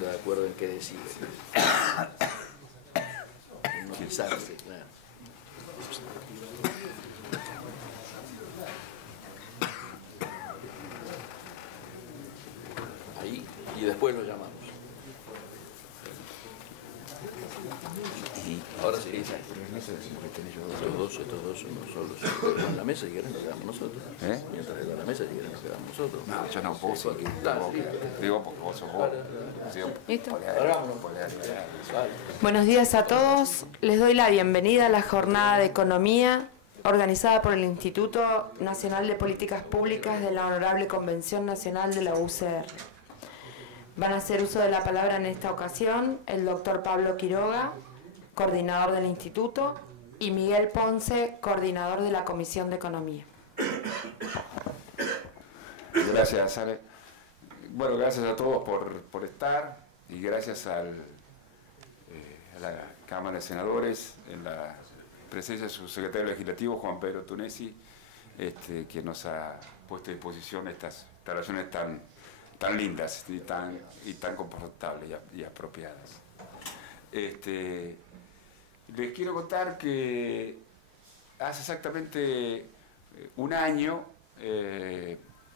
De acuerdo en qué decide. No pisarse, claro. Ahí, y después lo llamamos. Y ahora sí, exacto. Estos dos son solos. En la mesa, si quieren, nos quedamos nosotros. Mientras está en la mesa, si quieren, nos quedamos nosotros. No, yo no puedo seguir. Digo, porque vos sos vos. ¿Listo? Hagámoslo. Buenos días a todos. Les doy la bienvenida a la jornada de Economía organizada por el Instituto Nacional de Políticas Públicas de la Honorable Convención Nacional de la UCR. Van a hacer uso de la palabra en esta ocasión el doctor Pablo Quiroga, coordinador del Instituto, y Miguel Ponce, coordinador de la Comisión de Economía. Gracias, Ale. Bueno, gracias a todos por estar y gracias a la Cámara de Senadores, en la presencia de su secretario legislativo, Juan Pedro Tunesi, que nos ha puesto a disposición estas instalaciones tan lindas y tan confortables y apropiadas. Les quiero contar que hace exactamente un año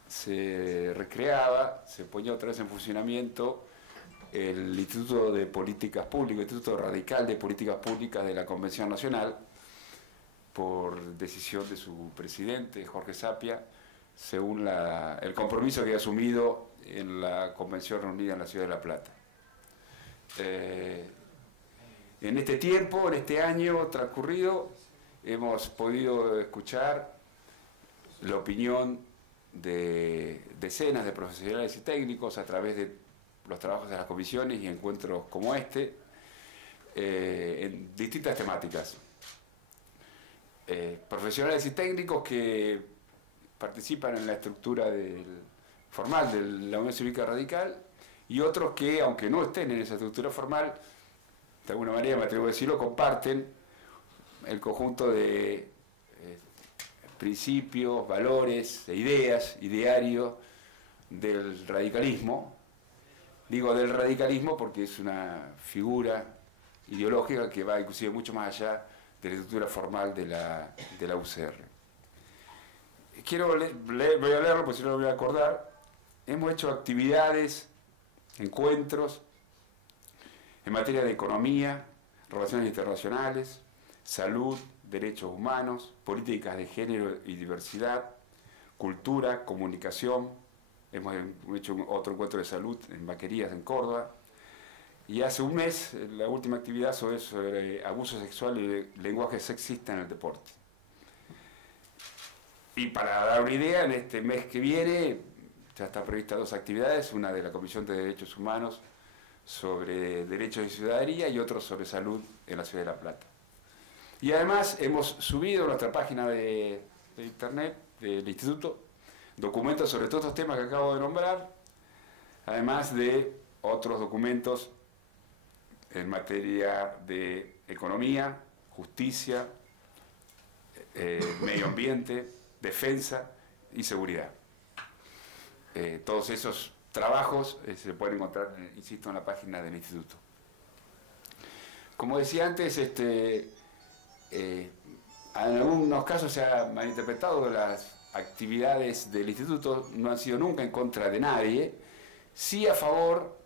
se recreaba, se ponía otra vez en funcionamiento el Instituto de Políticas Públicas, el Instituto Radical de Políticas Públicas de la Convención Nacional, por decisión de su presidente, Jorge Sapia, según el compromiso que había asumido en la convención reunida en la ciudad de La Plata. En este tiempo, en este año transcurrido, hemos podido escuchar la opinión de decenas de profesionales y técnicos a través de los trabajos de las comisiones y encuentros como este, en distintas temáticas. Profesionales y técnicos que participan en la estructura formal de la Unión Cívica Radical y otros que, aunque no estén en esa estructura formal, de alguna manera, me atrevo a decirlo, comparten el conjunto de principios, valores, ideas, idearios del radicalismo. Digo del radicalismo porque es una figura ideológica que va inclusive mucho más allá de la estructura formal de la UCR. Voy a leerlo porque si no lo voy a acordar. Hemos hecho actividades, encuentros en materia de economía, relaciones internacionales, salud, derechos humanos, políticas de género y diversidad, cultura, comunicación. Hemos hecho otro encuentro de salud en Vaquerías, en Córdoba. Y hace un mes, la última actividad sobre abuso sexual y lenguaje sexista en el deporte. Y para dar una idea, en este mes que viene ya están previstas dos actividades, una de la Comisión de Derechos Humanos sobre derechos y ciudadanía y otro sobre salud en la ciudad de La Plata. Y además hemos subido a nuestra página de internet del Instituto documentos sobre todos estos temas que acabo de nombrar, además de otros documentos en materia de economía, justicia, medio ambiente, defensa y seguridad. Todos esos trabajos se pueden encontrar, insisto, en la página del Instituto. Como decía antes, en algunos casos se ha malinterpretado las actividades del Instituto, no han sido nunca en contra de nadie, sí a favor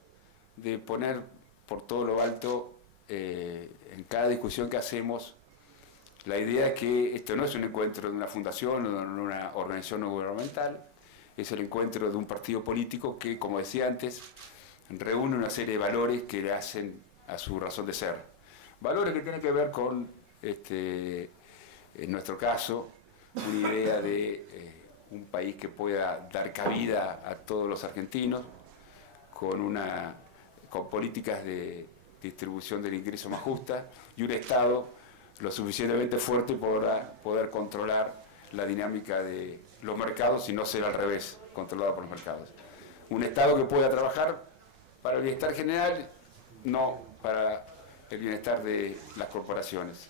de poner por todo lo alto en cada discusión que hacemos la idea de que esto no es un encuentro de una fundación o de una organización no gubernamental, es el encuentro de un partido político que, como decía antes, reúne una serie de valores que le hacen a su razón de ser. Valores que tienen que ver con, en nuestro caso, una idea de un país que pueda dar cabida a todos los argentinos, con políticas de distribución del ingreso más justa y un Estado lo suficientemente fuerte para poder controlar la dinámica de los mercados y no ser al revés, controlado por los mercados. Un Estado que pueda trabajar para el bienestar general, no para el bienestar de las corporaciones.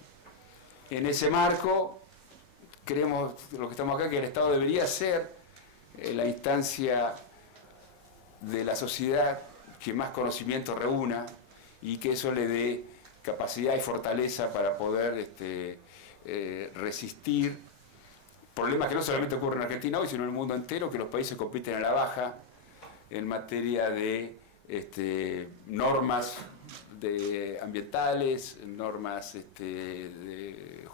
En ese marco, creemos, los que estamos acá, que el Estado debería ser la instancia de la sociedad que más conocimiento reúna y que eso le dé capacidad y fortaleza para poder resistir problemas que no solamente ocurren en Argentina hoy, sino en el mundo entero, que los países compiten a la baja en materia de normas ambientales, normas de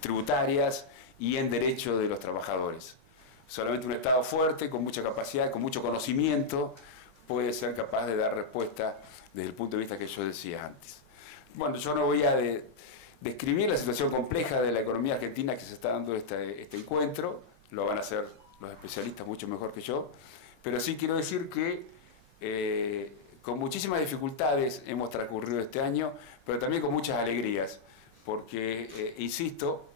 tributarias y en derecho de los trabajadores. Solamente un Estado fuerte, con mucha capacidad, con mucho conocimiento, puede ser capaz de dar respuesta desde el punto de vista que yo decía antes. Bueno, yo no voy a describir la situación compleja de la economía argentina que se está dando este encuentro, lo van a hacer los especialistas mucho mejor que yo, pero sí quiero decir que con muchísimas dificultades hemos transcurrido este año, pero también con muchas alegrías, porque, insisto,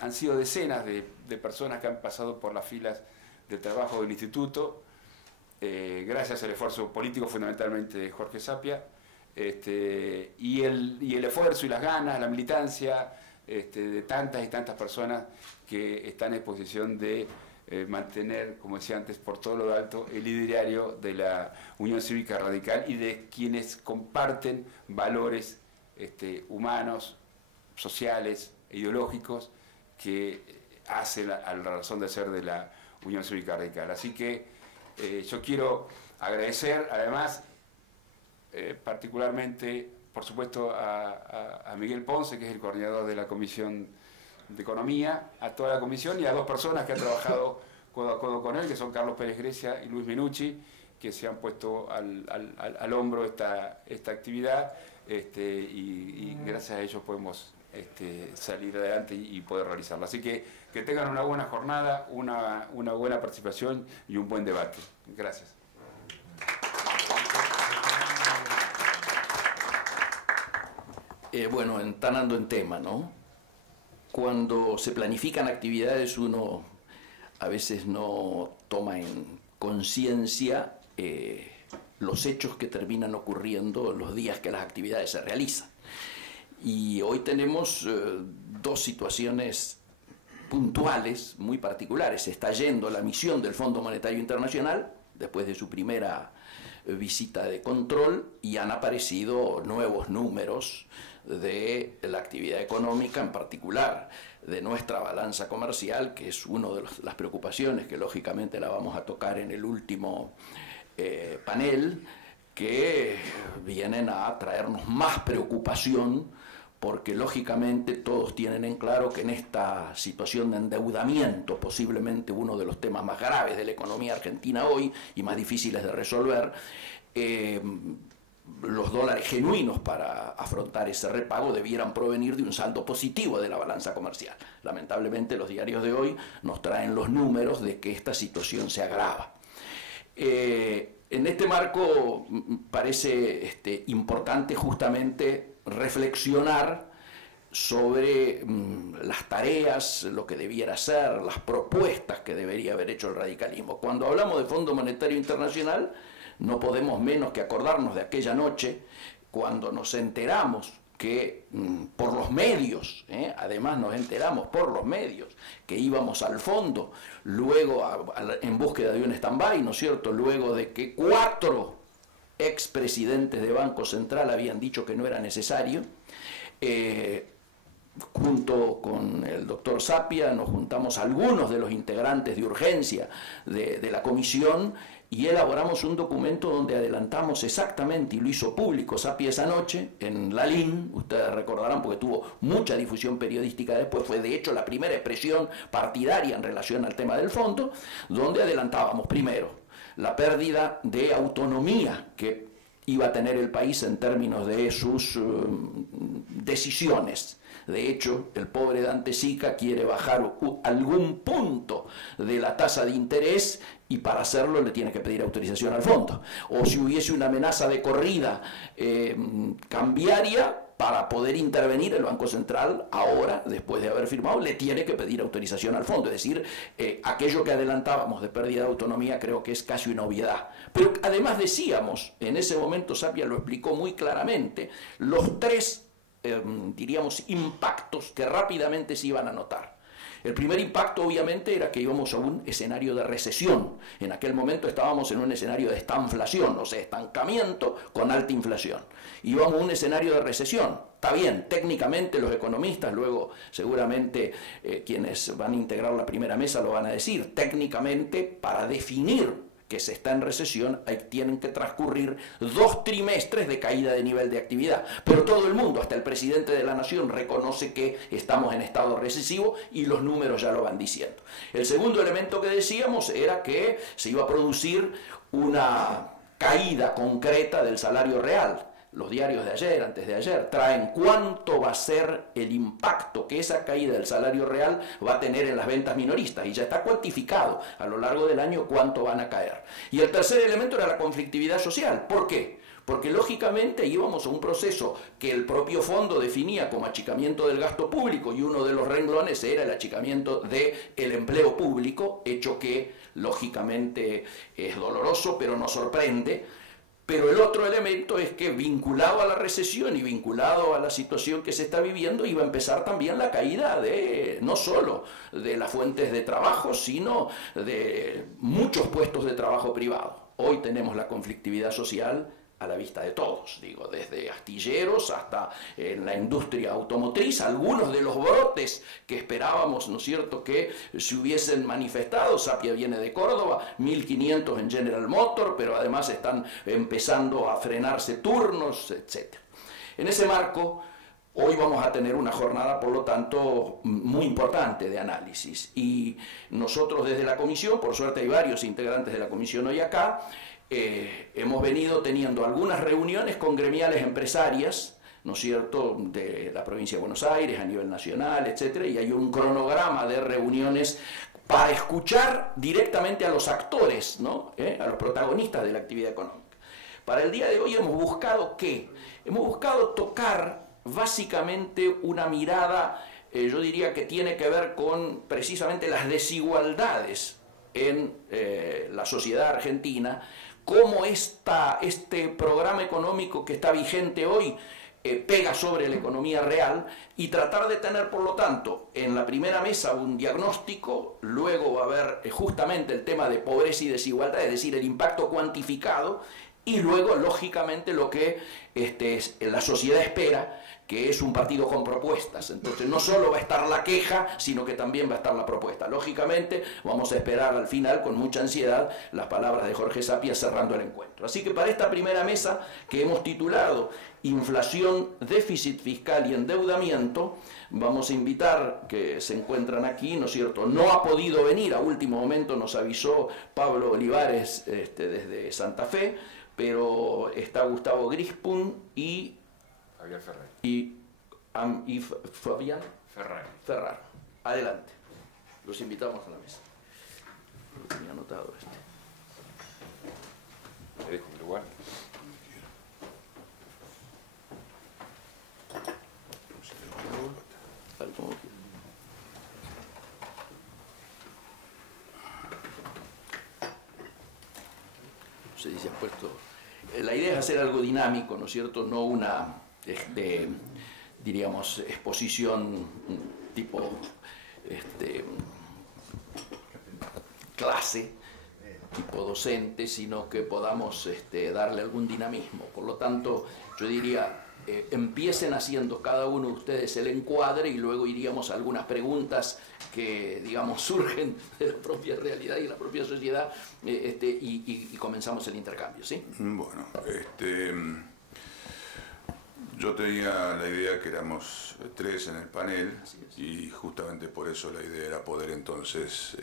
han sido decenas de personas que han pasado por las filas de trabajo del Instituto, gracias al esfuerzo político fundamentalmente de Jorge Sapia, y el esfuerzo y las ganas, la militancia de tantas y tantas personas que están en posición de mantener, como decía antes, por todo lo alto, el ideario de la Unión Cívica Radical y de quienes comparten valores humanos, sociales, ideológicos, que hacen a la razón de ser de la Unión Cívica Radical. Así que yo quiero agradecer, además, particularmente, por supuesto, a Miguel Ponce, que es el coordinador de la Comisión de Economía, a toda la comisión y a dos personas que han trabajado codo a codo con él, que son Carlos Pérez Grecia y Luis Menucci, que se han puesto al hombro esta actividad, y gracias a ellos podemos salir adelante y poder realizarla. Así que tengan una buena jornada, una buena participación y un buen debate. Gracias. Bueno, entrando en tema, ¿no? Cuando se planifican actividades, uno a veces no toma en conciencia los hechos que terminan ocurriendo los días que las actividades se realizan. Y hoy tenemos dos situaciones puntuales muy particulares. Se está yendo la misión del Fondo Monetario Internacional después de su primera visita de control y han aparecido nuevos números de la actividad económica, en particular de nuestra balanza comercial, que es una de las preocupaciones que lógicamente la vamos a tocar en el último panel, que vienen a traernos más preocupación, porque lógicamente todos tienen en claro que en esta situación de endeudamiento, posiblemente uno de los temas más graves de la economía argentina hoy y más difíciles de resolver, los dólares genuinos para afrontar ese repago debieran provenir de un saldo positivo de la balanza comercial. Lamentablemente los diarios de hoy nos traen los números de que esta situación se agrava. En este marco parece importante justamente reflexionar sobre las tareas, lo que debiera ser, las propuestas que debería haber hecho el radicalismo. Cuando hablamos de Fondo Monetario Internacional, no podemos menos que acordarnos de aquella noche cuando nos enteramos que por los medios, además nos enteramos por los medios, que íbamos al fondo, luego en búsqueda de un stand-by, ¿no es cierto?, luego de que 4 expresidentes de Banco Central habían dicho que no era necesario. Junto con el doctor Sapia nos juntamos algunos de los integrantes de urgencia de la comisión y elaboramos un documento donde adelantamos exactamente, y lo hizo público Sapia esa noche en la LIN, ustedes recordarán porque tuvo mucha difusión periodística después, fue de hecho la primera expresión partidaria en relación al tema del fondo, donde adelantábamos primero la pérdida de autonomía que iba a tener el país en términos de sus decisiones. De hecho, el pobre Dante Sica quiere bajar algún punto de la tasa de interés y para hacerlo le tiene que pedir autorización al fondo. O si hubiese una amenaza de corrida cambiaria, para poder intervenir el Banco Central ahora, después de haber firmado, le tiene que pedir autorización al fondo. Es decir, aquello que adelantábamos de pérdida de autonomía creo que es casi una obviedad. Pero además decíamos, en ese momento Sapia lo explicó muy claramente, los 3 diríamos, impactos que rápidamente se iban a notar. El primer impacto obviamente era que íbamos a un escenario de recesión. En aquel momento estábamos en un escenario de estanflación, o sea, estancamiento con alta inflación. Íbamos a un escenario de recesión. Está bien, técnicamente los economistas, luego seguramente quienes van a integrar la primera mesa lo van a decir, técnicamente para definir que se está en recesión, tienen que transcurrir 2 trimestres de caída de nivel de actividad. Pero todo el mundo, hasta el presidente de la Nación, reconoce que estamos en estado recesivo y los números ya lo van diciendo. El segundo elemento que decíamos era que se iba a producir una caída concreta del salario real. Los diarios de ayer, antes de ayer, traen cuánto va a ser el impacto que esa caída del salario real va a tener en las ventas minoristas, y ya está cuantificado a lo largo del año cuánto van a caer. Y el tercer elemento era la conflictividad social. ¿Por qué? Porque lógicamente íbamos a un proceso que el propio fondo definía como achicamiento del gasto público, y uno de los renglones era el achicamiento del empleo público, hecho que lógicamente es doloroso, pero nos sorprende. Pero el otro elemento es que, vinculado a la recesión y vinculado a la situación que se está viviendo, iba a empezar también la caída de no solo de las fuentes de trabajo, sino de muchos puestos de trabajo privado. Hoy tenemos la conflictividad social a la vista de todos, digo, desde astilleros hasta en la industria automotriz. Algunos de los brotes que esperábamos, ¿no es cierto?, que se hubiesen manifestado. Sapia viene de Córdoba, 1.500 en General Motor, pero además están empezando a frenarse turnos, etc. En ese marco, hoy vamos a tener una jornada, por lo tanto, muy importante de análisis. Y nosotros desde la comisión, por suerte hay varios integrantes de la comisión hoy acá, hemos venido teniendo algunas reuniones con gremiales empresarias, ¿no es cierto?, de la provincia de Buenos Aires, a nivel nacional, etcétera, y hay un cronograma de reuniones para escuchar directamente a los actores, ¿no?, a los protagonistas de la actividad económica. Para el día de hoy hemos buscado ¿qué? Hemos buscado tocar básicamente una mirada, yo diría que tiene que ver con precisamente las desigualdades en la sociedad argentina, cómo este programa económico que está vigente hoy pega sobre la economía real, y tratar de tener, por lo tanto, en la primera mesa un diagnóstico. Luego va a haber justamente el tema de pobreza y desigualdad, es decir, el impacto cuantificado, y luego, lógicamente, lo que la sociedad espera, que es un partido con propuestas. Entonces no solo va a estar la queja, sino que también va a estar la propuesta. Lógicamente vamos a esperar al final con mucha ansiedad las palabras de Jorge Sapia cerrando el encuentro. Así que para esta primera mesa, que hemos titulado Inflación, Déficit Fiscal y Endeudamiento, vamos a invitar, que se encuentran aquí, ¿no es cierto? No ha podido venir, a último momento nos avisó Pablo Olivares desde Santa Fe, pero está Gustavo Grispun y Fabián Ferrar. Adelante. Los invitamos a la mesa. Lo tenía anotado ¿Le dejo un lugar? Se dice, han puesto. La idea es hacer algo dinámico, ¿no es cierto? No una diríamos, exposición tipo clase, tipo docente, sino que podamos darle algún dinamismo. Por lo tanto, yo diría, empiecen haciendo cada uno de ustedes el encuadre, y luego iríamos a algunas preguntas que, digamos, surgen de la propia realidad y la propia sociedad, y comenzamos el intercambio, ¿sí? Bueno, yo tenía la idea que éramos 3 en el panel, y justamente por eso la idea era poder entonces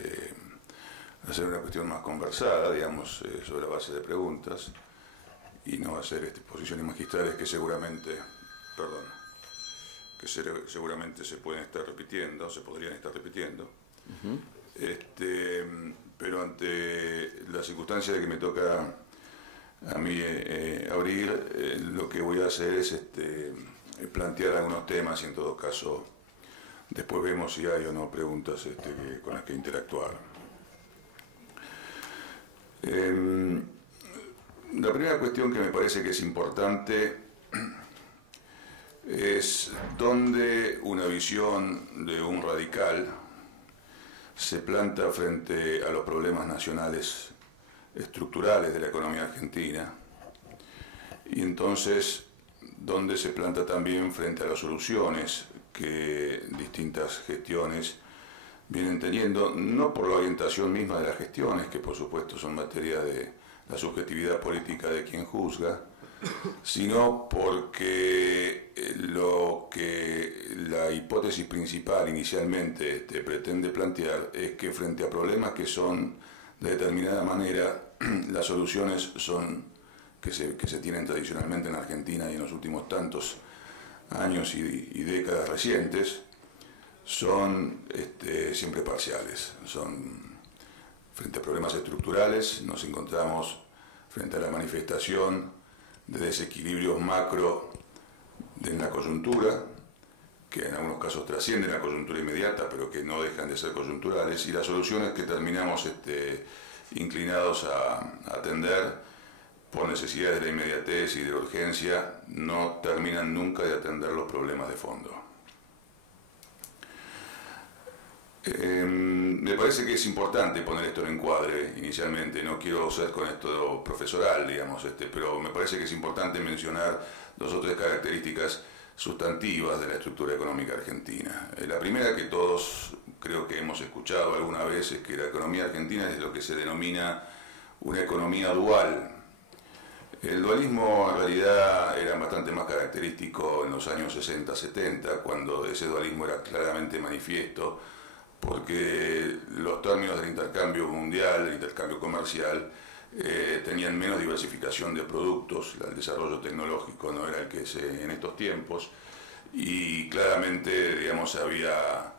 hacer una cuestión más conversada, digamos, sobre la base de preguntas, y no hacer exposiciones magistrales que seguramente, seguramente se pueden estar repitiendo, se podrían estar repitiendo. Pero ante la circunstancia de que me toca a mí abrir, lo que voy a hacer es plantear algunos temas, y en todo caso después vemos si hay o no preguntas con las que interactuar. La primera cuestión que me parece que es importante es dónde una visión de un radical se planta frente a los problemas nacionales estructurales de la economía argentina, y entonces donde se planta también frente a las soluciones que distintas gestiones vienen teniendo, no por la orientación misma de las gestiones, que por supuesto son materia de la subjetividad política de quien juzga, sino porque lo que la hipótesis principal inicialmente pretende plantear es que frente a problemas que son de determinada manera, las soluciones son que se tienen tradicionalmente en Argentina y en los últimos tantos años y décadas recientes, son siempre parciales. Frente a problemas estructurales nos encontramos frente a la manifestación de desequilibrios macro en la coyuntura, que en algunos casos trascienden la coyuntura inmediata, pero que no dejan de ser coyunturales, y las soluciones que terminamos inclinados a atender por necesidades de la inmediatez y de la urgencia, no terminan nunca de atender los problemas de fondo. Me parece que es importante poner esto en encuadre inicialmente, no quiero ser con esto profesoral, digamos, pero me parece que es importante mencionar dos o tres características sustantivas de la estructura económica argentina. La primera, que todos creo que hemos escuchado alguna vez, es que la economía argentina es lo que se denomina una economía dual. El dualismo en realidad era bastante más característico en los años 60-70, cuando ese dualismo era claramente manifiesto, porque los términos del intercambio mundial, del intercambio comercial, tenían menos diversificación de productos, el desarrollo tecnológico no era el que es en estos tiempos, y claramente, digamos, había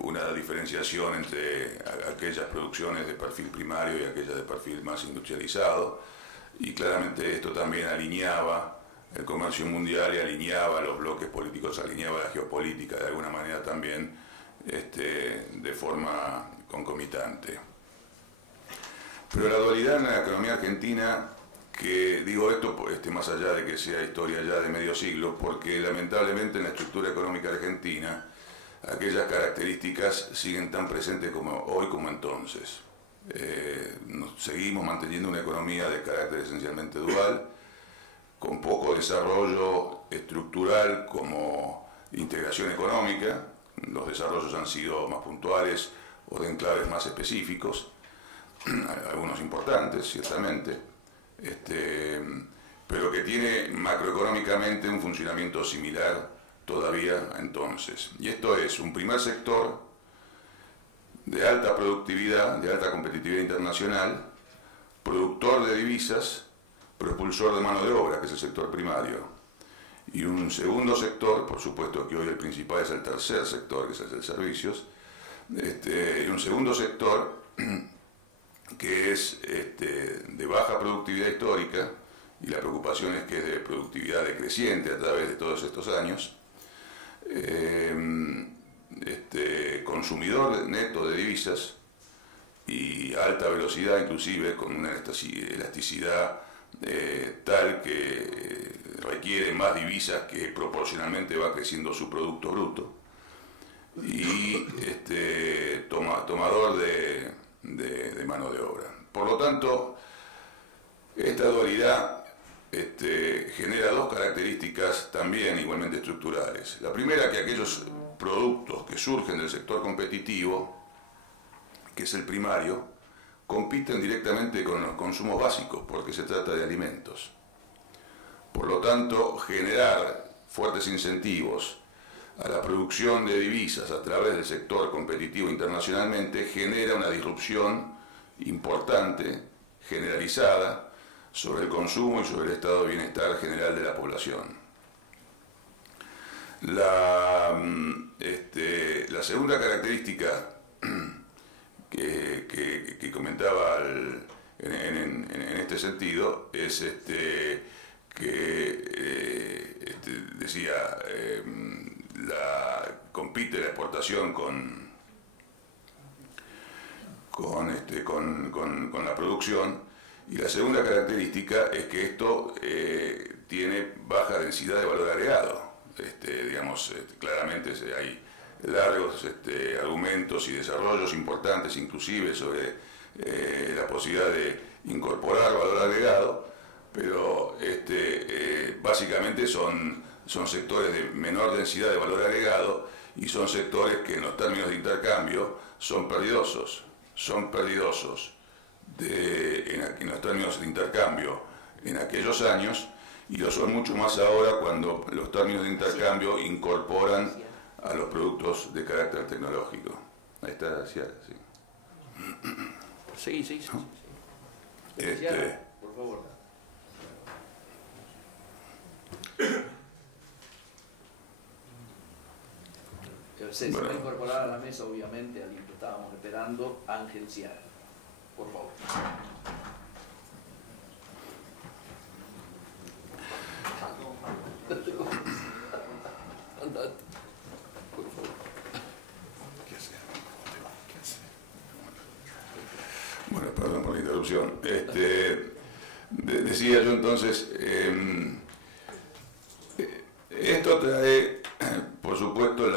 una diferenciación entre aquellas producciones de perfil primario y aquellas de perfil más industrializado, y claramente esto también alineaba el comercio mundial y alineaba los bloques políticos, alineaba la geopolítica de alguna manera también, de forma concomitante. Pero la dualidad en la economía argentina, que digo esto más allá de que sea historia ya de medio siglo, porque lamentablemente en la estructura económica argentina aquellas características siguen tan presentes como hoy como entonces. Seguimos manteniendo una economía de carácter esencialmente dual, con poco desarrollo estructural como integración económica. Los desarrollos han sido más puntuales o de enclaves más específicos, algunos importantes, ciertamente, pero que tiene macroeconómicamente un funcionamiento similar todavía entonces. Y esto es un primer sector de alta productividad, de alta competitividad internacional, productor de divisas, propulsor de mano de obra, que es el sector primario. Y un segundo sector, por supuesto que hoy el principal es el tercer sector, que es el de servicios, y un segundo sector que es de baja productividad histórica, y la preocupación es que es de productividad decreciente a través de todos estos años, consumidor neto de divisas y alta velocidad, inclusive con una elasticidad tal que requiere más divisas que proporcionalmente va creciendo su producto bruto, y tomador de mano de obra. Por lo tanto, esta dualidad genera dos características también igualmente estructurales. La primera, que aquellos productos que surgen del sector competitivo, que es el primario, compiten directamente con los consumos básicos, porque se trata de alimentos. Por lo tanto, generar fuertes incentivos a la producción de divisas a través del sector competitivo internacionalmente genera una disrupción importante, generalizada, sobre el consumo y sobre el estado de bienestar general de la población. La segunda característica que comentaba en este sentido es decía, compite la exportación con la producción, y la segunda característica es que esto tiene baja densidad de valor agregado. Digamos, claramente hay largos argumentos y desarrollos importantes, inclusive sobre la posibilidad de incorporar valor agregado, pero básicamente son sectores de menor densidad de valor agregado y son sectores que en los términos de intercambio son perdidosos en los términos de intercambio en aquellos años, y lo son mucho más ahora cuando los términos de intercambio incorporan a los productos de carácter tecnológico. Ahí está, Ciara, sí. Sí. Por favor. Se va a incorporar a la mesa, obviamente, alguien que estábamos esperando, Ángel Ciara. Por favor. Bueno, perdón por la interrupción. Decía yo entonces, esto trae, por supuesto,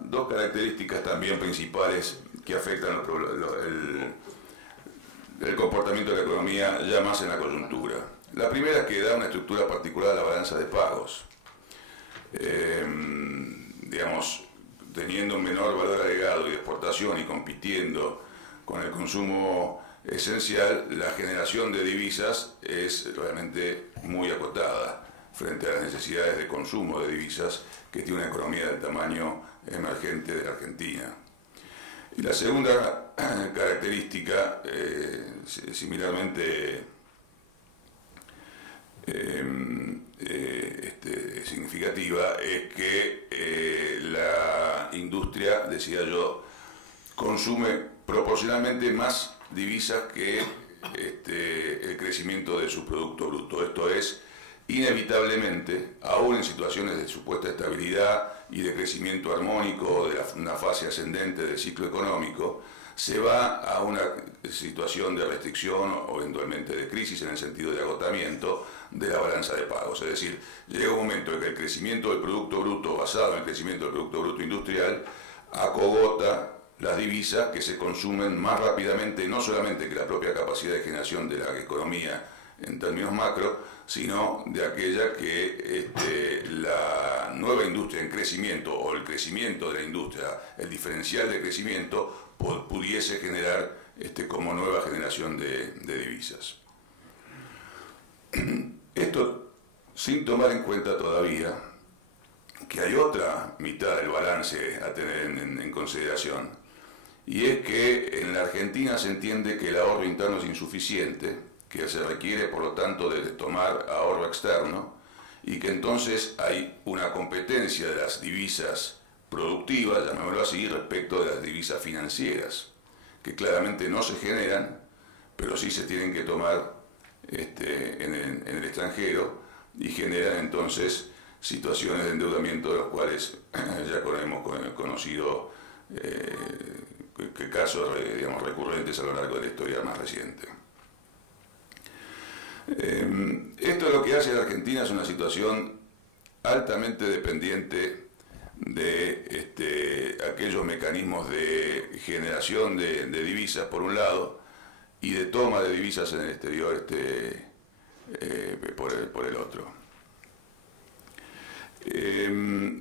dos características también principales que afectan el comportamiento de la economía ya más en la coyuntura. La primera es que da una estructura particular a la balanza de pagos. Digamos, teniendo un menor valor agregado y de exportación y compitiendo con el consumo esencial, la generación de divisas es realmente muy acotada frente a las necesidades de consumo de divisas que tiene una economía del tamaño emergente de la Argentina. Y la segunda característica, similarmente significativa, es que la industria, decía yo, consume proporcionalmente más divisas que el crecimiento de su Producto Bruto. Esto es, inevitablemente, aún en situaciones de supuesta estabilidad y de crecimiento armónico de una fase ascendente del ciclo económico, se va a una situación de restricción o eventualmente de crisis en el sentido de agotamiento de la balanza de pagos. Es decir, llega un momento en que el crecimiento del Producto Bruto, basado en el crecimiento del Producto Bruto Industrial, acogota las divisas que se consumen más rápidamente, no solamente que la propia capacidad de generación de la economía en términos macro, sino de aquella que la nueva industria en crecimiento o el crecimiento de la industria, el diferencial de crecimiento, pudiese generar como nueva generación de divisas. Esto sin tomar en cuenta todavía que hay otra mitad del balance a tener en consideración, y es que en la Argentina se entiende que el ahorro interno es insuficiente, que se requiere por lo tanto de tomar ahorro externo, y que entonces hay una competencia de las divisas productivas, llamémoslo así, respecto de las divisas financieras, que claramente no se generan, pero sí se tienen que tomar en el extranjero, y generan entonces situaciones de endeudamiento de los cuales ya hemos conocido que casos recurrentes a lo largo de la historia más reciente. Esto lo que hace a la Argentina es una situación altamente dependiente de aquellos mecanismos de generación de divisas por un lado y de toma de divisas en el exterior por el otro.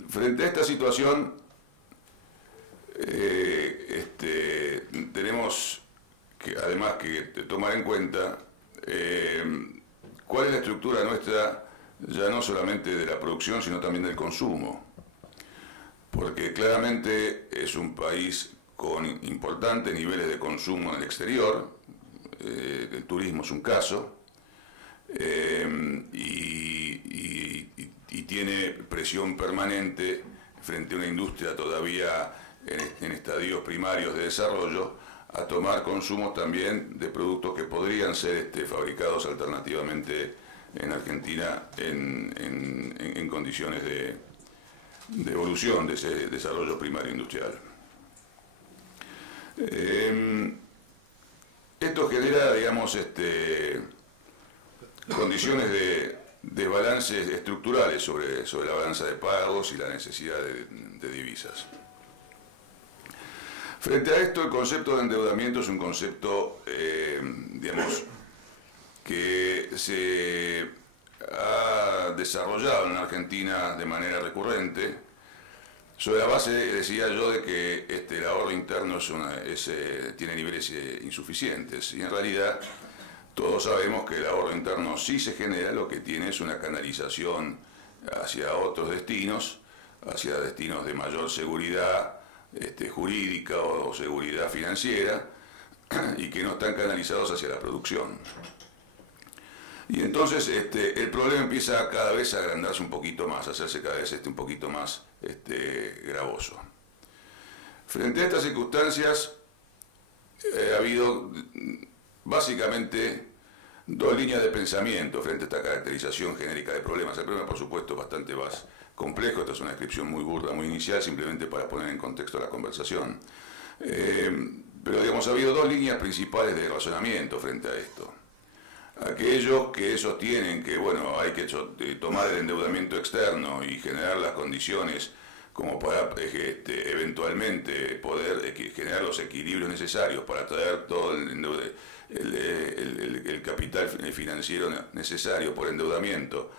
Frente a esta situación tenemos que además que tomar en cuenta cuál es la estructura nuestra, ya no solamente de la producción, sino también del consumo. Porque claramente es un país con importantes niveles de consumo en el exterior, el turismo es un caso, y tiene presión permanente frente a una industria todavía en estadios primarios de desarrollo, a tomar consumos también de productos que podrían ser fabricados alternativamente en Argentina en condiciones de evolución de ese desarrollo primario industrial. Esto genera, digamos, condiciones de balances estructurales sobre la balanza de pagos y la necesidad de divisas. Frente a esto, el concepto de endeudamiento es un concepto, digamos, que se ha desarrollado en la Argentina de manera recurrente, sobre la base, decía yo, de que el ahorro interno tiene niveles insuficientes, y en realidad todos sabemos que el ahorro interno sí se genera, lo que tiene es una canalización hacia otros destinos, hacia destinos de mayor seguridad jurídica o seguridad financiera, y que no están canalizados hacia la producción. Y entonces el problema empieza cada vez a agrandarse un poquito más, a hacerse cada vez un poquito más gravoso. Frente a estas circunstancias, ha habido básicamente dos líneas de pensamiento frente a esta caracterización genérica de problemas. El problema, por supuesto, es bastante más complejo. Esta es una descripción muy burda, muy inicial, simplemente para poner en contexto la conversación. Pero, digamos, ha habido dos líneas principales de razonamiento frente a esto. Aquellos que sostienen que, bueno, hay que tomar el endeudamiento externo y generar las condiciones como para eventualmente poder generar los equilibrios necesarios para traer todo el capital financiero necesario por endeudamiento,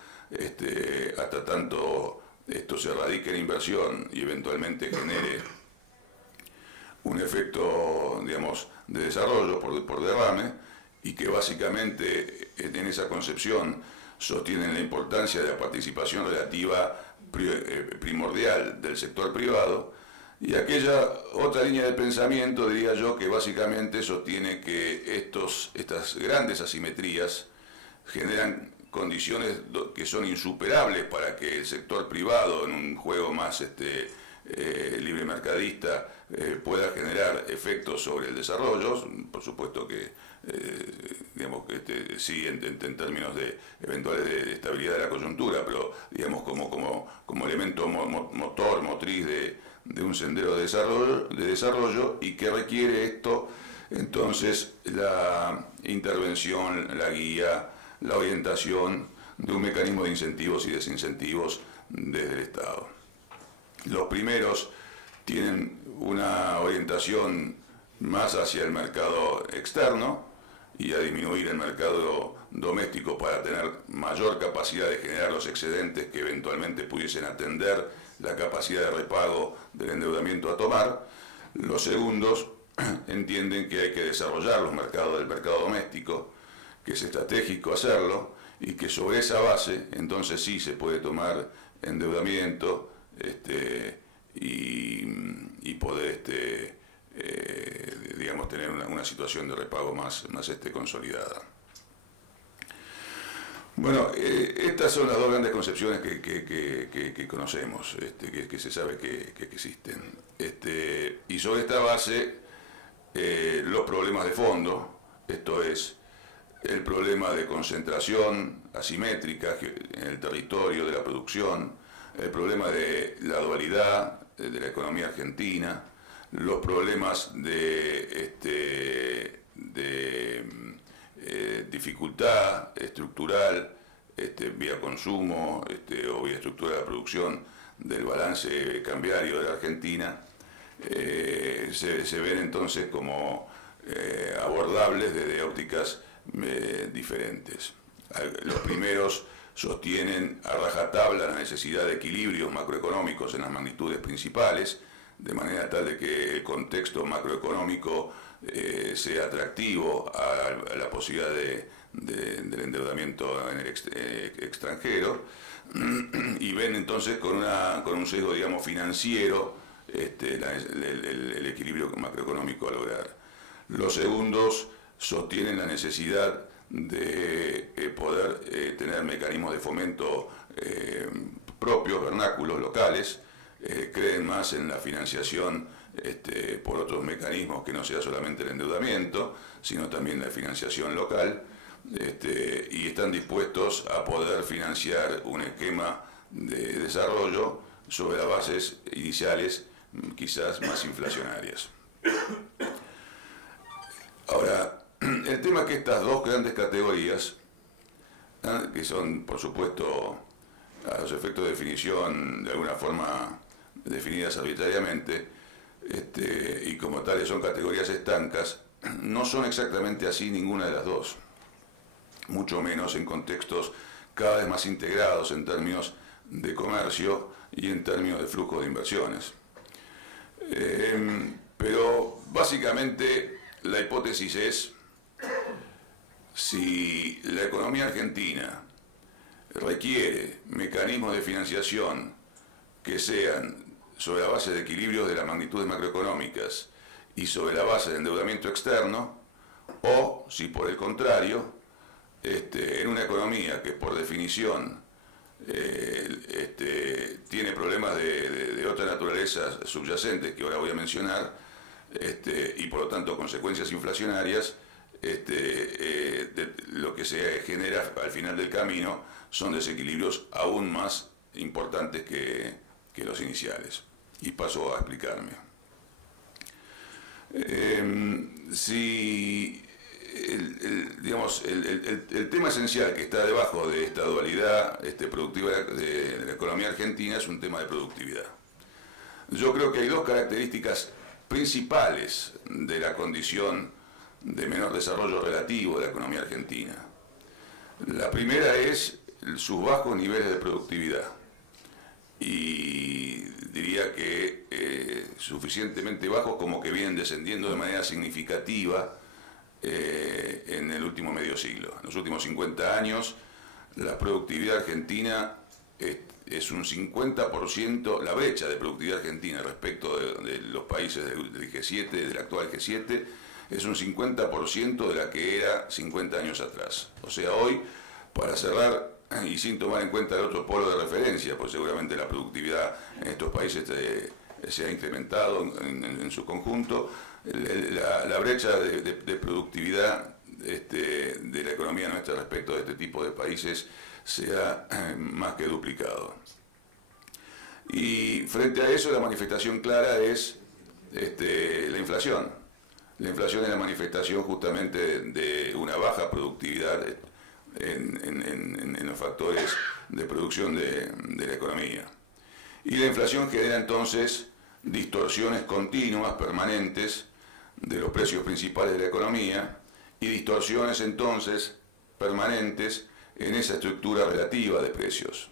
hasta tanto esto se radique en inversión y eventualmente genere un efecto, digamos, de desarrollo por derrame, y que básicamente en esa concepción sostienen la importancia de la participación relativa primordial del sector privado, y aquella otra línea de pensamiento, diría yo, que básicamente sostiene que estas grandes asimetrías generan condiciones que son insuperables para que el sector privado, en un juego más libre mercadista, pueda generar efectos sobre el desarrollo. Por supuesto que digamos que sí, en términos de eventuales de estabilidad de la coyuntura, pero digamos como elemento motriz de un sendero de desarrollo, y que requiere esto entonces la intervención, la guía, la orientación de un mecanismo de incentivos y desincentivos desde el Estado. Los primeros tienen una orientación más hacia el mercado externo y a disminuir el mercado doméstico para tener mayor capacidad de generar los excedentes que eventualmente pudiesen atender la capacidad de repago del endeudamiento a tomar. Los segundos entienden que hay que desarrollar los mercados del mercado doméstico, que es estratégico hacerlo, y que sobre esa base entonces sí se puede tomar endeudamiento y poder digamos, tener una situación de repago más consolidada. Bueno, estas son las dos grandes concepciones que conocemos, que se sabe que existen. Y sobre esta base, los problemas de fondo, esto es, el problema de concentración asimétrica en el territorio de la producción, el problema de la dualidad de la economía argentina, los problemas de dificultad estructural vía consumo o vía estructura de la producción del balance cambiario de la Argentina, se ven entonces como abordables desde ópticas diferentes. Los primeros sostienen a rajatabla la necesidad de equilibrios macroeconómicos en las magnitudes principales, de manera tal de que el contexto macroeconómico sea atractivo a la posibilidad del endeudamiento en el extranjero, y ven entonces con un sesgo, digamos, financiero el equilibrio macroeconómico a lograr. Los segundos sostienen la necesidad de poder tener mecanismos de fomento propios, vernáculos, locales. Creen más en la financiación por otros mecanismos que no sea solamente el endeudamiento, sino también la financiación local, y están dispuestos a poder financiar un esquema de desarrollo sobre las bases iniciales quizás más inflacionarias. Ahora, el tema es que estas dos grandes categorías, que son, por supuesto, a los efectos de definición de alguna forma definidas arbitrariamente, y como tales son categorías estancas, no son exactamente así ninguna de las dos, mucho menos en contextos cada vez más integrados en términos de comercio y en términos de flujo de inversiones. Pero básicamente la hipótesis es: si la economía argentina requiere mecanismos de financiación que sean sobre la base de equilibrios de las magnitudes macroeconómicas y sobre la base de endeudamiento externo, o si por el contrario, en una economía que por definición tiene problemas de otra naturaleza subyacentes que ahora voy a mencionar, y por lo tanto consecuencias inflacionarias, lo que se genera al final del camino son desequilibrios aún más importantes que los iniciales. Y paso a explicarme. Si el tema esencial que está debajo de esta dualidad productiva de la economía argentina es un tema de productividad. Yo creo que hay dos características principales de la condición de menor desarrollo relativo de la economía argentina. La primera es sus bajos niveles de productividad, y diría que suficientemente bajos como que vienen descendiendo de manera significativa en el último medio siglo. En los últimos 50 años la productividad argentina es un 50%, la brecha de productividad argentina respecto de los países del G7, del actual G7, es un 50% de la que era 50 años atrás. O sea, hoy, para cerrar, y sin tomar en cuenta el otro polo de referencia, pues seguramente la productividad en estos países se ha incrementado en su conjunto, la brecha de productividad de la economía nuestra respecto de este tipo de países se ha más que duplicado. Y frente a eso, la manifestación clara es la inflación. La inflación es la manifestación justamente de una baja productividad en los factores de producción de la economía. Y la inflación genera entonces distorsiones continuas, permanentes, de los precios principales de la economía, y distorsiones entonces permanentes en esa estructura relativa de precios.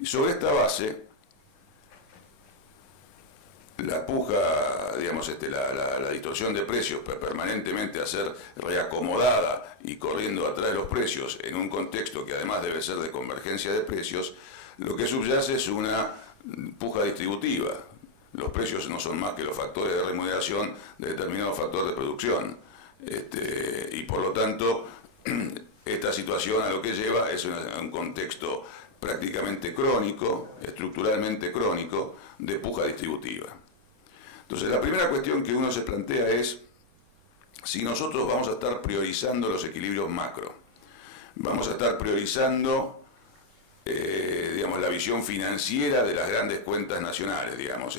Y sobre esta base, la puja, digamos, la distorsión de precios permanentemente a ser reacomodada y corriendo atrás de los precios en un contexto que además debe ser de convergencia de precios, lo que subyace es una puja distributiva. Los precios no son más que los factores de remuneración de determinado factor de producción. Y por lo tanto, esta situación a lo que lleva es un contexto prácticamente crónico, estructuralmente crónico, de puja distributiva. Entonces, la primera cuestión que uno se plantea es si nosotros vamos a estar priorizando los equilibrios macro, vamos a estar priorizando digamos, la visión financiera de las grandes cuentas nacionales, digamos,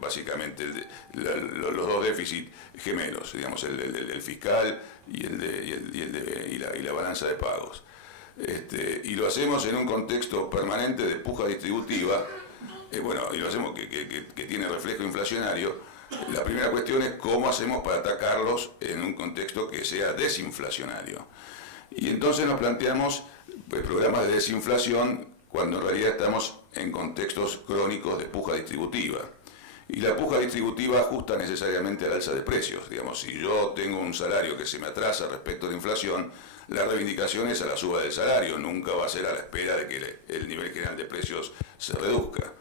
básicamente los dos déficits gemelos, digamos, el fiscal y la balanza de pagos. Y lo hacemos en un contexto permanente de puja distributiva, y lo hacemos que tiene reflejo inflacionario. La primera cuestión es cómo hacemos para atacarlos en un contexto que sea desinflacionario. Y entonces nos planteamos programas de desinflación cuando en realidad estamos en contextos crónicos de puja distributiva. Y la puja distributiva ajusta necesariamente al alza de precios. Digamos, si yo tengo un salario que se me atrasa respecto a la inflación, la reivindicación es a la suba del salario, nunca va a ser a la espera de que el nivel general de precios se reduzca.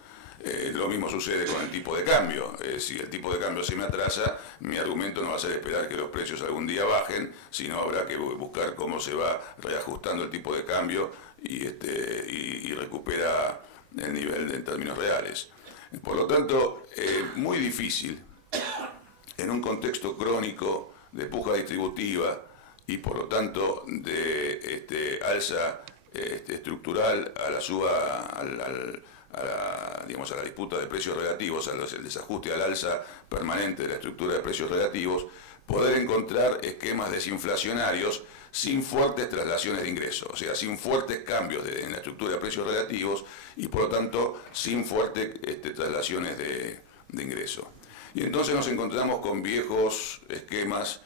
Lo mismo sucede con el tipo de cambio. Si el tipo de cambio se me atrasa, mi argumento no va a ser esperar que los precios algún día bajen, sino habrá que buscar cómo se va reajustando el tipo de cambio y recupera el nivel en términos reales. Por lo tanto, muy difícil, en un contexto crónico de puja distributiva y por lo tanto de alza estructural a la suba, a la disputa de precios relativos, el desajuste al alza permanente de la estructura de precios relativos, poder encontrar esquemas desinflacionarios sin fuertes traslaciones de ingresos, o sea, sin fuertes cambios en la estructura de precios relativos y por lo tanto sin fuertes traslaciones de ingreso. Y entonces nos encontramos con viejos esquemas,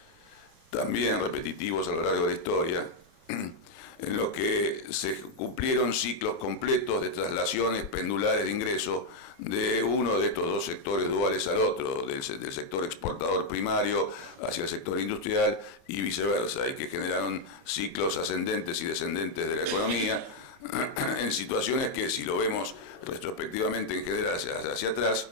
también repetitivos a lo largo de la historia, en lo que se cumplieron ciclos completos de traslaciones pendulares de ingreso de uno de estos dos sectores duales al otro, del sector exportador primario hacia el sector industrial y viceversa, y que generaron ciclos ascendentes y descendentes de la economía, en situaciones que, si lo vemos retrospectivamente en general hacia atrás,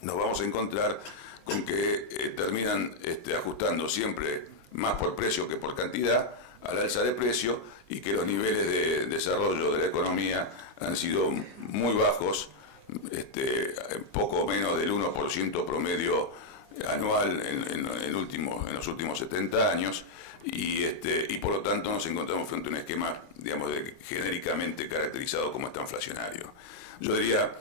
nos vamos a encontrar con que terminan ajustando siempre más por precio que por cantidad al alza de precio, y que los niveles de desarrollo de la economía han sido muy bajos, poco menos del 1% promedio anual en los últimos 70 años, y por lo tanto nos encontramos frente a un esquema, digamos, genéricamente caracterizado como estanflacionario. Yo diría,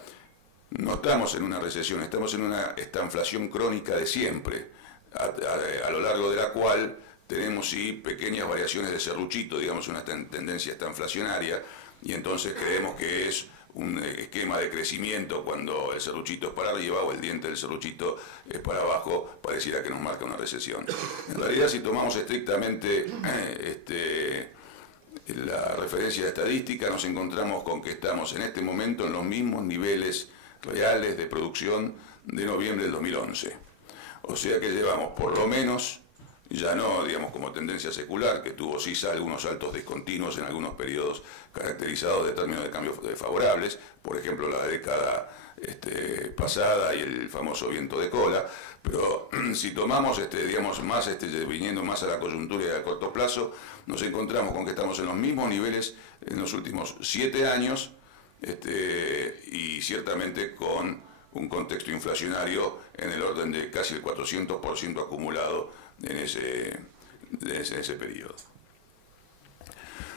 no estamos en una recesión, estamos en una estanflación crónica de siempre, a lo largo de la cual tenemos sí pequeñas variaciones de serruchito, digamos una tendencia estanflacionaria, y entonces creemos que es un esquema de crecimiento cuando el serruchito es para arriba o el diente del serruchito es para abajo, pareciera que nos marca una recesión. En realidad, si tomamos estrictamente la referencia estadística, nos encontramos con que estamos en este momento en los mismos niveles reales de producción de noviembre del 2011. O sea que llevamos por lo menos, ya no digamos como tendencia secular, que tuvo sí algunos saltos discontinuos en algunos periodos caracterizados de términos de cambio favorables, por ejemplo la década pasada y el famoso viento de cola, pero si tomamos digamos más viniendo más a la coyuntura y a corto plazo, nos encontramos con que estamos en los mismos niveles en los últimos 7 años, y ciertamente con un contexto inflacionario en el orden de casi el 400% acumulado en ese periodo.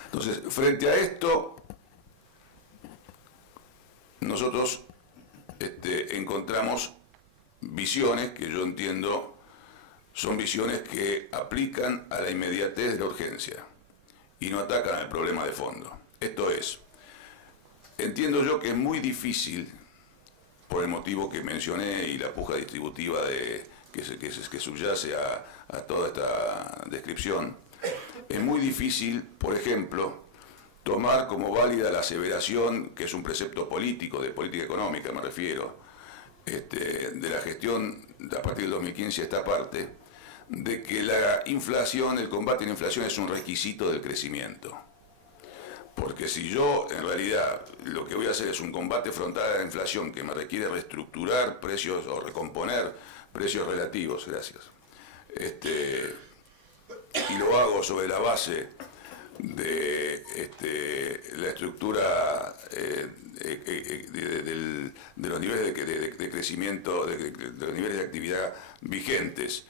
Entonces, frente a esto, nosotros encontramos visiones que yo entiendo son visiones que aplican a la inmediatez de la urgencia y no atacan al problema de fondo. Esto es, entiendo yo que es muy difícil, por el motivo que mencioné y la puja distributiva que subyace a toda esta descripción, es muy difícil, por ejemplo, tomar como válida la aseveración, que es un precepto político, de política económica me refiero, de la gestión a partir del 2015 a esta parte, de que la inflación, el combate a la inflación es un requisito del crecimiento. Porque si yo, en realidad, lo que voy a hacer es un combate frontal a la inflación que me requiere reestructurar precios o recomponer precios relativos, gracias, y lo hago sobre la base de la estructura de los niveles de crecimiento, de los niveles de actividad vigentes,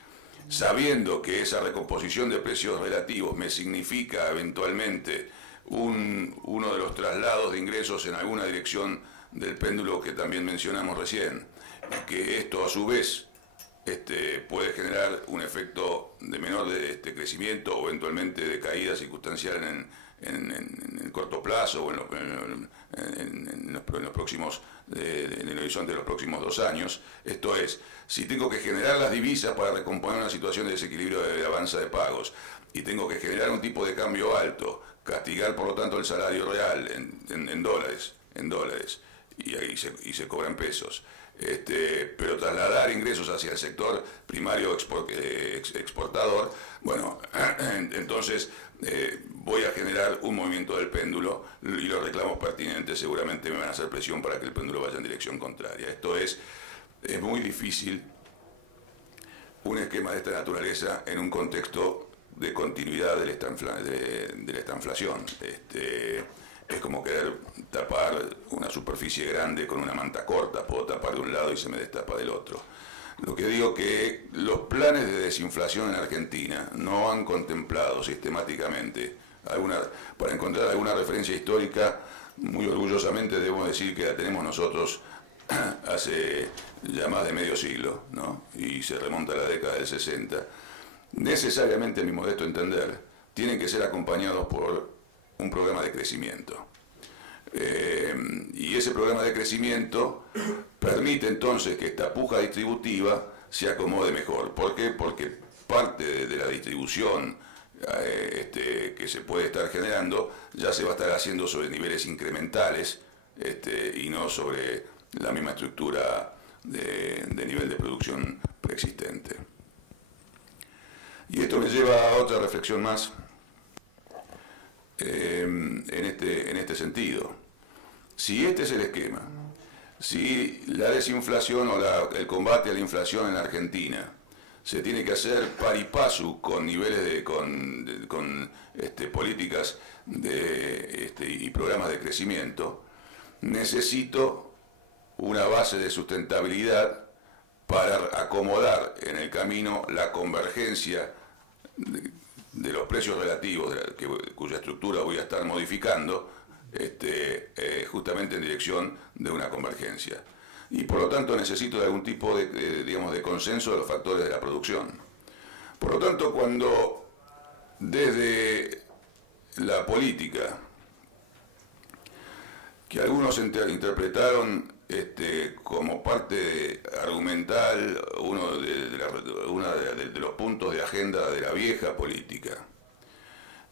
sabiendo que esa recomposición de precios relativos me significa eventualmente uno de los traslados de ingresos en alguna dirección del péndulo que también mencionamos recién, que esto a su vez puede generar un efecto de menor crecimiento o eventualmente de caída circunstancial en el corto plazo o en el horizonte de los próximos 2 años. Esto es, si tengo que generar las divisas para recomponer una situación de desequilibrio de avanza de pagos y tengo que generar un tipo de cambio alto, castigar por lo tanto el salario real en dólares, y ahí se cobran pesos, pero trasladar ingresos hacia el sector primario exportador, bueno, entonces voy a generar un movimiento del péndulo y los reclamos pertinentes seguramente me van a hacer presión para que el péndulo vaya en dirección contraria. Esto es muy difícil un esquema de esta naturaleza en un contexto de continuidad de la estanflación. Es como querer tapar una superficie grande con una manta corta, puedo tapar de un lado y se me destapa del otro. Lo que digo que los planes de desinflación en Argentina no han contemplado sistemáticamente, para encontrar alguna referencia histórica, muy orgullosamente debo decir que la tenemos nosotros hace ya más de medio siglo, ¿no? Y se remonta a la década del 60, necesariamente, a mi modesto entender, tienen que ser acompañados por un programa de crecimiento. Y ese programa de crecimiento permite entonces que esta puja distributiva se acomode mejor. ¿Por qué? Porque parte de la distribución que se puede estar generando ya se va a estar haciendo sobre niveles incrementales y no sobre la misma estructura de nivel de producción preexistente. Y esto me lleva a otra reflexión más en este sentido. Si este es el esquema, si la desinflación o el combate a la inflación en la Argentina se tiene que hacer pari passu con niveles con políticas y programas de crecimiento, necesito una base de sustentabilidad para acomodar en el camino la convergencia de los precios relativos, cuya estructura voy a estar modificando, justamente en dirección de una convergencia. Y por lo tanto necesito de algún tipo de consenso de los factores de la producción. Por lo tanto, cuando desde la política, que algunos interpretaron como parte argumental uno de los puntos de agenda de la vieja política,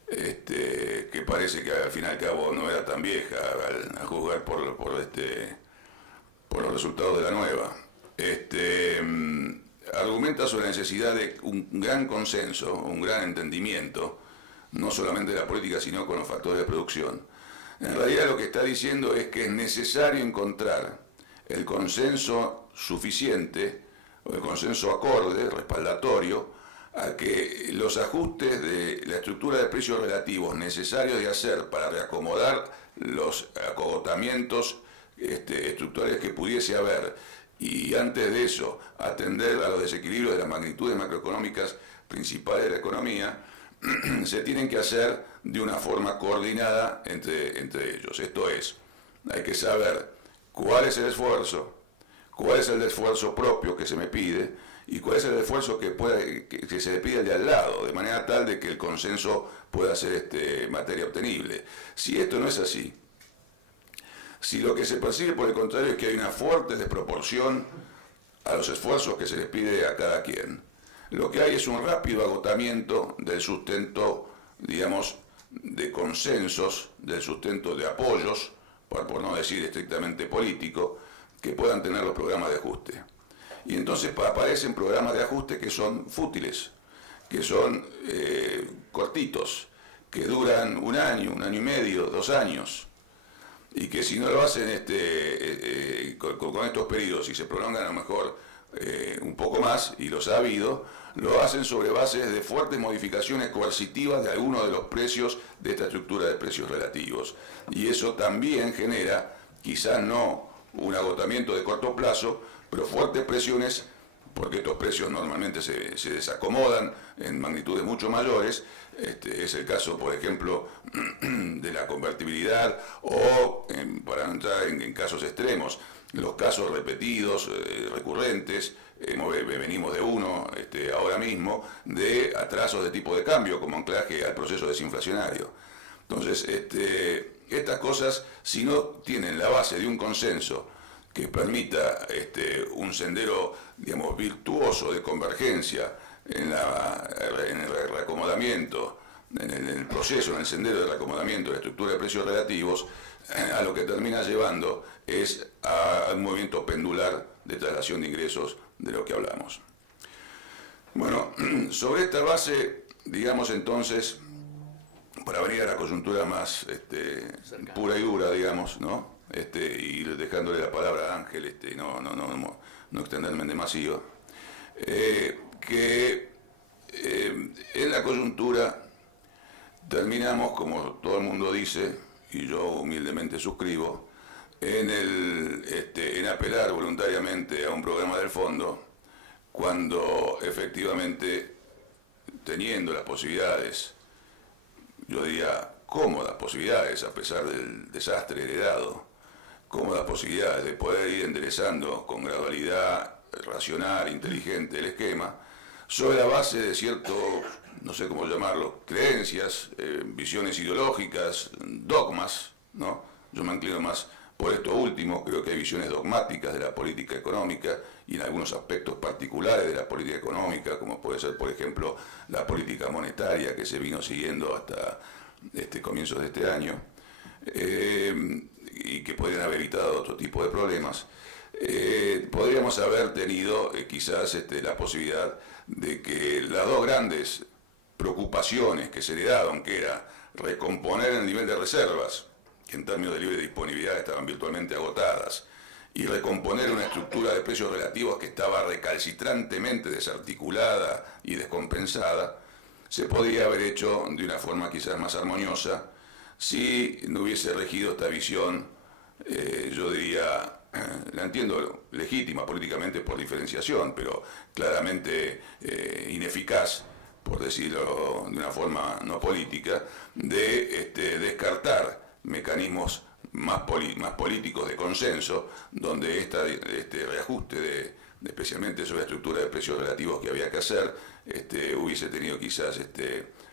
que parece que al fin y al cabo no era tan vieja a juzgar por los resultados de la nueva, argumenta sobre la necesidad de un gran consenso, un gran entendimiento, no solamente de la política, sino con los factores de producción. En realidad lo que está diciendo es que es necesario encontrar el consenso suficiente, o el consenso acorde, respaldatorio, a que los ajustes de la estructura de precios relativos necesarios de hacer para reacomodar los acogotamientos estructurales que pudiese haber, y antes de eso atender a los desequilibrios de las magnitudes macroeconómicas principales de la economía, se tienen que hacer de una forma coordinada entre ellos. Esto es, hay que saber cuál es el esfuerzo propio que se me pide y cuál es el esfuerzo que se le pide al de al lado, de manera tal de que el consenso pueda ser materia obtenible. Si esto no es así, si lo que se percibe por el contrario es que hay una fuerte desproporción a los esfuerzos que se les pide a cada quien, lo que hay es un rápido agotamiento del sustento, digamos, de consensos, del sustento de apoyos, por no decir estrictamente político, que puedan tener los programas de ajuste. Y entonces aparecen programas de ajuste que son fútiles, que son cortitos, que duran un año y medio, 2 años, y que si no lo hacen con estos periodos y se prolongan a lo mejor un poco más, y los ha habido, lo hacen sobre bases de fuertes modificaciones coercitivas de algunos de los precios de esta estructura de precios relativos. Y eso también genera, quizás no un agotamiento de corto plazo, pero fuertes presiones, porque estos precios normalmente se desacomodan en magnitudes mucho mayores. Es el caso, por ejemplo, de la convertibilidad o, para no entrar en casos extremos, los casos repetidos, recurrentes, venimos de uno ahora mismo, de atrasos de tipo de cambio como anclaje al proceso desinflacionario. Entonces, estas cosas, si no tienen la base de un consenso que permita un sendero, digamos, virtuoso de convergencia en el reacomodamiento, en el proceso, en el sendero de reacomodamiento de la estructura de precios relativos, a lo que termina llevando es a un movimiento pendular de traslación de ingresos de lo que hablamos. Bueno, sobre esta base, digamos entonces, para venir a la coyuntura más pura y dura, digamos, ¿no? Y dejándole la palabra a Ángel, no extenderme en demasiado, que en la coyuntura terminamos, como todo el mundo dice, y yo humildemente suscribo, en apelar voluntariamente a un programa del fondo, cuando efectivamente, teniendo las posibilidades, yo diría cómodas posibilidades, a pesar del desastre heredado, cómodas posibilidades de poder ir enderezando con gradualidad racional, inteligente el esquema, sobre la base de ciertos, no sé cómo llamarlo, creencias, visiones ideológicas, dogmas, ¿no? Yo me inclino más por esto último. último, creo que hay visiones dogmáticas de la política económica y en algunos aspectos particulares de la política económica, como puede ser, por ejemplo, la política monetaria que se vino siguiendo hasta comienzos de este año, y que podrían haber evitado otro tipo de problemas. Podríamos haber tenido quizás la posibilidad de que las dos grandes preocupaciones que se heredaron, que era recomponer el nivel de reservas, que en términos de libre disponibilidad estaban virtualmente agotadas, y recomponer una estructura de precios relativos que estaba recalcitrantemente desarticulada y descompensada, se podría haber hecho de una forma quizás más armoniosa si no hubiese regido esta visión, yo diría, la entiendo legítima políticamente por diferenciación, pero claramente ineficaz, por decirlo de una forma no política, de descartar mecanismos más políticos de consenso, donde este reajuste especialmente sobre la estructura de precios relativos que había que hacer, hubiese tenido quizás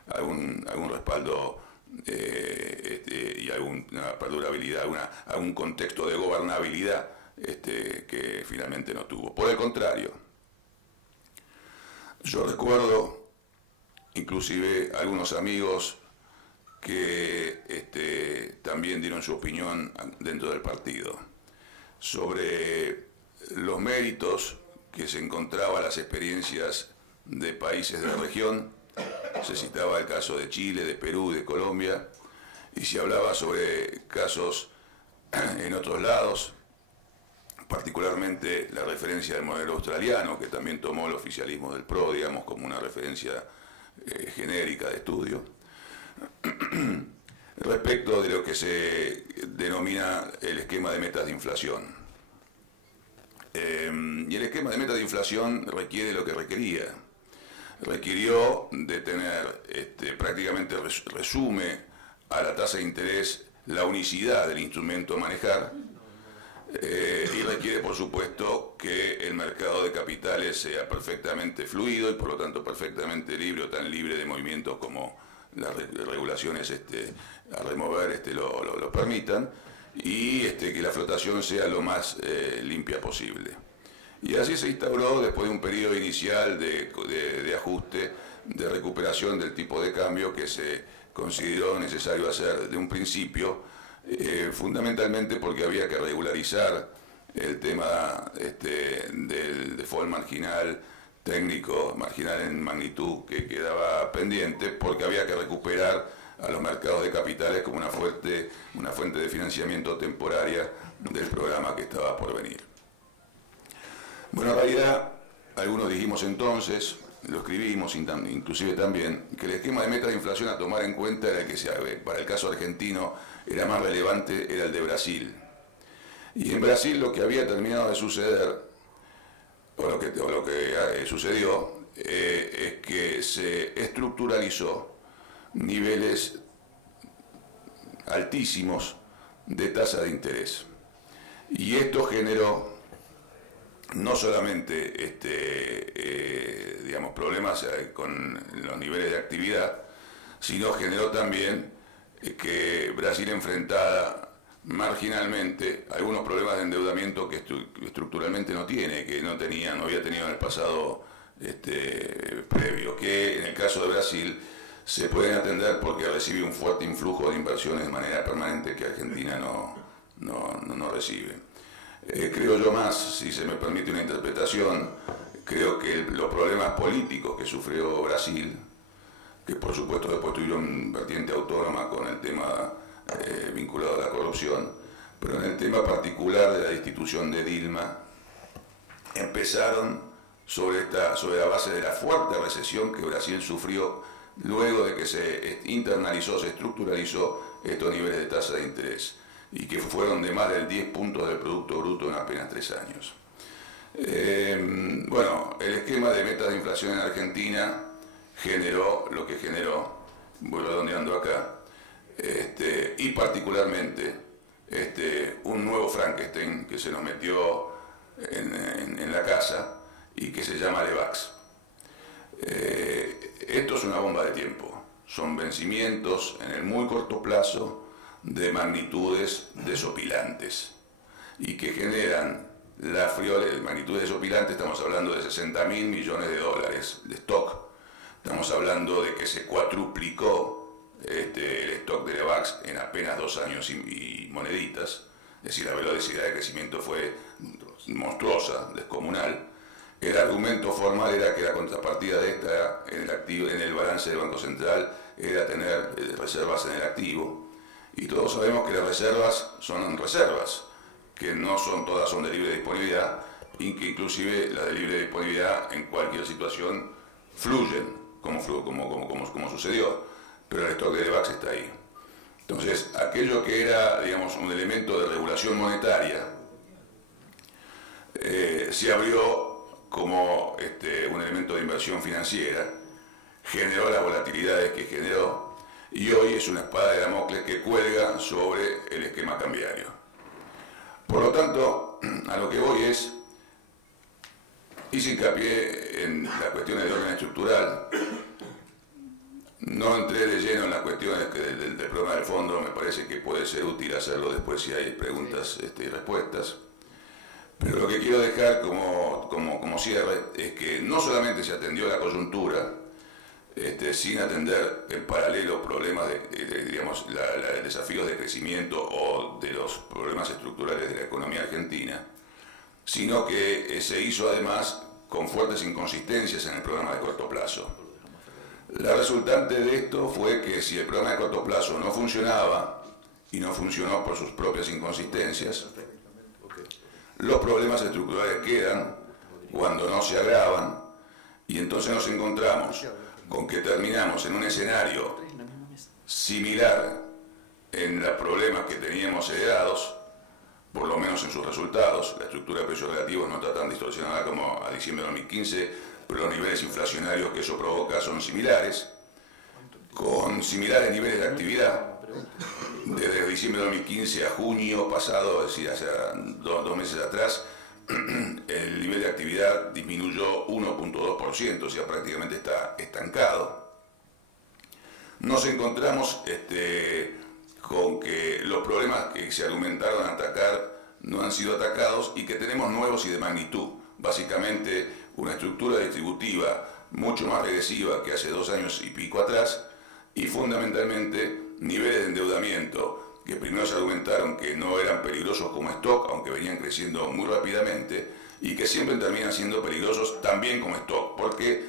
algún respaldo y alguna perdurabilidad, algún contexto de gobernabilidad que finalmente no tuvo. Por el contrario, yo recuerdo inclusive algunos amigos que también dieron su opinión dentro del partido sobre los méritos que se encontraban las experiencias de países de la región. Se citaba el caso de Chile, de Perú, de Colombia, y se hablaba sobre casos en otros lados, particularmente la referencia del modelo australiano, que también tomó el oficialismo del PRO, digamos, como una referencia genérica de estudio, respecto de lo que se denomina el esquema de metas de inflación. Y el esquema de metas de inflación requiere lo que requirió de tener, prácticamente resume a la tasa de interés la unicidad del instrumento a manejar, y requiere, por supuesto, que el mercado de capitales sea perfectamente fluido y, por lo tanto, perfectamente libre o tan libre de movimientos como las regulaciones a remover lo permitan, y que la flotación sea lo más limpia posible. Y así se instauró, después de un periodo inicial de ajuste, de recuperación del tipo de cambio que se consideró necesario hacer de un principio, fundamentalmente porque había que regularizar el tema del default marginal técnico, marginal en magnitud, que quedaba pendiente, porque había que recuperar a los mercados de capitales como una fuente de financiamiento temporaria del programa que estaba por venir. Bueno, en realidad, algunos dijimos entonces, lo escribimos inclusive también, que el esquema de metas de inflación a tomar en cuenta era el que para el caso argentino era más relevante, era el de Brasil. Y en Brasil lo que había terminado de suceder, o lo que sucedió, es que se estructuralizó niveles altísimos de tasa de interés. Y esto generó no solamente digamos, problemas con los niveles de actividad, sino generó también que Brasil enfrentara marginalmente algunos problemas de endeudamiento que estructuralmente no tiene, que no había tenido en el pasado previo, que en el caso de Brasil se pueden atender porque recibe un fuerte influjo de inversiones de manera permanente que Argentina no recibe. Creo yo más, si se me permite una interpretación, creo que los problemas políticos que sufrió Brasil, que por supuesto después tuvieron vertiente autónoma con el tema vinculado a la corrupción, pero en el tema particular de la destitución de Dilma, empezaron sobre la base de la fuerte recesión que Brasil sufrió luego de que se internalizó, se estructuralizó estos niveles de tasa de interés, y que fueron de más del 10 puntos del Producto Bruto en apenas 3 años. Bueno, el esquema de metas de inflación en Argentina generó lo que generó, voy redondeando acá, y particularmente un nuevo Frankenstein que se nos metió en la casa y que se llama Levax. Esto es una bomba de tiempo, son vencimientos en el muy corto plazo de magnitudes desopilantes. y que generan la friolera de magnitudes desopilantes. Estamos hablando de 60.000 millones de dólares de stock. Estamos hablando de que se cuatruplicó el stock de Levax en apenas 2 años y moneditas. Es decir, la velocidad de crecimiento fue monstruosa, descomunal. El argumento formal era que la contrapartida de esta en el balance del Banco Central era tener reservas en el activo. Y todos sabemos que las reservas son reservas, que no son todas son de libre disponibilidad, y que inclusive las de libre disponibilidad en cualquier situación fluyen, como sucedió, pero el stock de Levax está ahí. Entonces, aquello que era, digamos, un elemento de regulación monetaria, se abrió como un elemento de inversión financiera, generó las volatilidades que generó, y hoy es una espada de Damocles que cuelga sobre el esquema cambiario. Por lo tanto, a lo que voy es, hice hincapié en las cuestiones de orden estructural, no entré de lleno en las cuestiones del problema del fondo, me parece que puede ser útil hacerlo después si hay preguntas y respuestas. Pero lo que quiero dejar como cierre es que no solamente se atendió la coyuntura, sin atender en paralelo problemas digamos, desafíos de crecimiento o de los problemas estructurales de la economía argentina, sino que se hizo además con fuertes inconsistencias en el programa de corto plazo. La resultante de esto fue que si el programa de corto plazo no funcionaba, y no funcionó por sus propias inconsistencias, los problemas estructurales quedan cuando no se agravan, y entonces nos encontramos con que terminamos en un escenario similar en los problemas que teníamos heredados, por lo menos en sus resultados. La estructura de precios relativos no está tan distorsionada como a diciembre de 2015, pero los niveles inflacionarios que eso provoca son similares, con similares niveles de actividad. Desde diciembre de 2015 a junio pasado, es decir, hace 2 meses atrás, el nivel de actividad disminuyó 1.2%, o sea, prácticamente está estancado. Nos encontramos con que los problemas que se argumentaron atacar no han sido atacados y que tenemos nuevos y de magnitud. Básicamente, una estructura distributiva mucho más regresiva que hace 2 años y pico atrás, y fundamentalmente niveles de endeudamiento que primero se argumentaron que no eran peligrosos como stock, aunque venían creciendo muy rápidamente, y que siempre terminan siendo peligrosos también como stock, porque